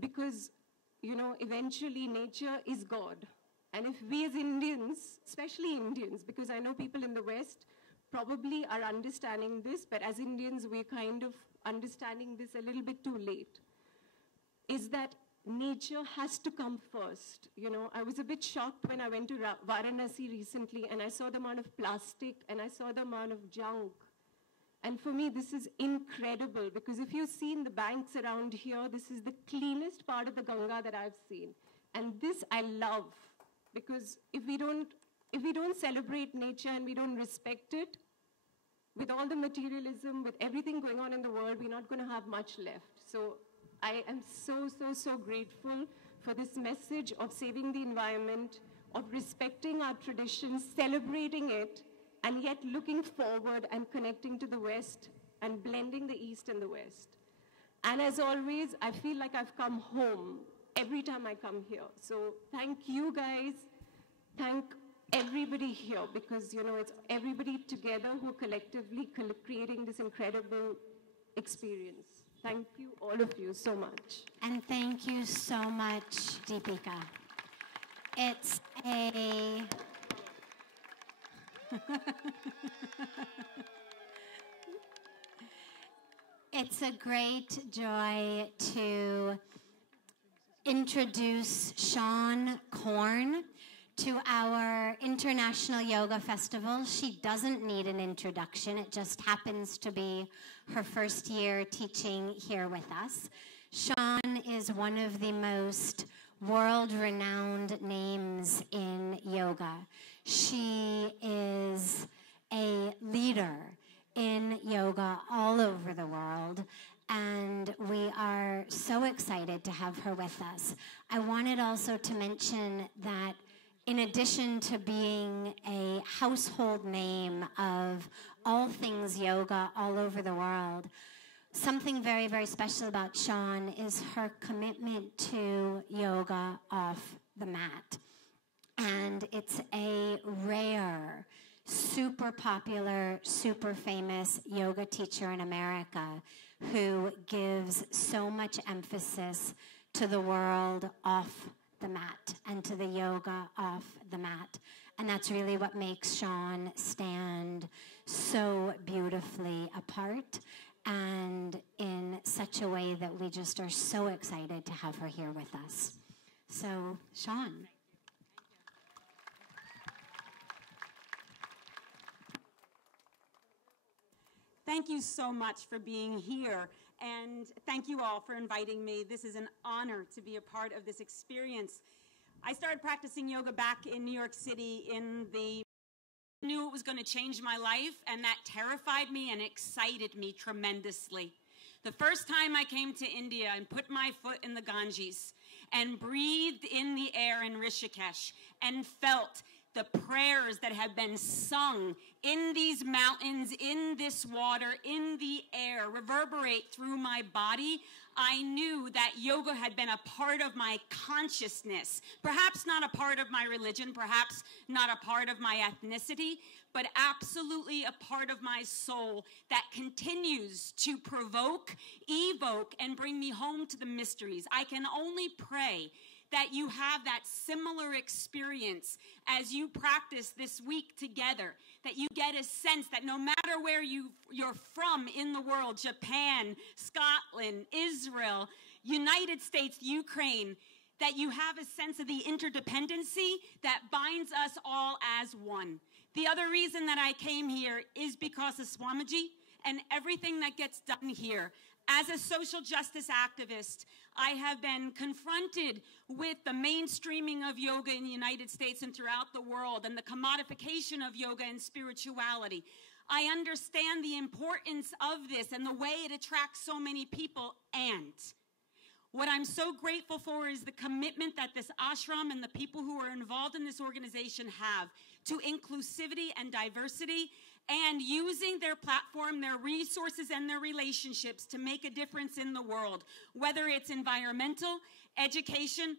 because, you know, eventually nature is God. And if we as Indians, especially Indians, because I know people in the West probably are understanding this, but as Indians, we're kind of understanding this a little bit too late, is that nature has to come first. You know, I was a bit shocked when I went to Varanasi recently and I saw the amount of plastic and I saw the amount of junk. And for me, this is incredible, because if you've seen the banks around here, this is the cleanest part of the Ganga that I've seen. And this I love, because if we don't celebrate nature and we don't respect it, with all the materialism, with everything going on in the world, we're not going to have much left. So I am so grateful for this message of saving the environment, of respecting our traditions, celebrating it, and yet looking forward and connecting to the West and blending the East and the West. And as always, I feel like I've come home every time I come here. So thank you guys, thank everybody here, because, you know, it's everybody together who collectively creating this incredible experience. Thank you, all of you, so much. And thank you so much, Deepika. It's a... It's a great joy to introduce Sean Korn to our International Yoga Festival. She doesn't need an introduction. It just happens to be her first year teaching here with us. Sean is one of the most world-renowned names in yoga. She is a leader in yoga all over the world, and we are so excited to have her with us. I wanted also to mention that in addition to being a household name of all things yoga all over the world, something very, very special about Sean is her commitment to yoga off the mat. And it's a rare, super popular, super famous yoga teacher in America who gives so much emphasis to the world off the mat and to the yoga off the mat. And that's really what makes Sean stand so beautifully apart and in such a way that we just are so excited to have her here with us. So, Sean. Thank you so much for being here, and thank you all for inviting me. This is an honor to be a part of this experience. I started practicing yoga back in New York City knew it was going to change my life, and that terrified me and excited me tremendously. The first time I came to India and put my foot in the Ganges and breathed in the air in Rishikesh and felt the prayers that have been sung in these mountains, in this water, in the air, reverberate through my body, I knew that yoga had been a part of my consciousness. Perhaps not a part of my religion, perhaps not a part of my ethnicity, but absolutely a part of my soul that continues to provoke, evoke, and bring me home to the mysteries. I can only pray that you have that similar experience as you practice this week together, that you get a sense that no matter where you're from in the world, Japan, Scotland, Israel, United States, Ukraine, that you have a sense of the interdependency that binds us all as one. The other reason that I came here is because of Swamiji and everything that gets done here. As a social justice activist, I have been confronted with the mainstreaming of yoga in the United States and throughout the world and the commodification of yoga and spirituality. I understand the importance of this and the way it attracts so many people, and what I'm so grateful for is the commitment that this ashram and the people who are involved in this organization have to inclusivity and diversity, and using their platform, their resources, and their relationships to make a difference in the world, whether it's environmental, education,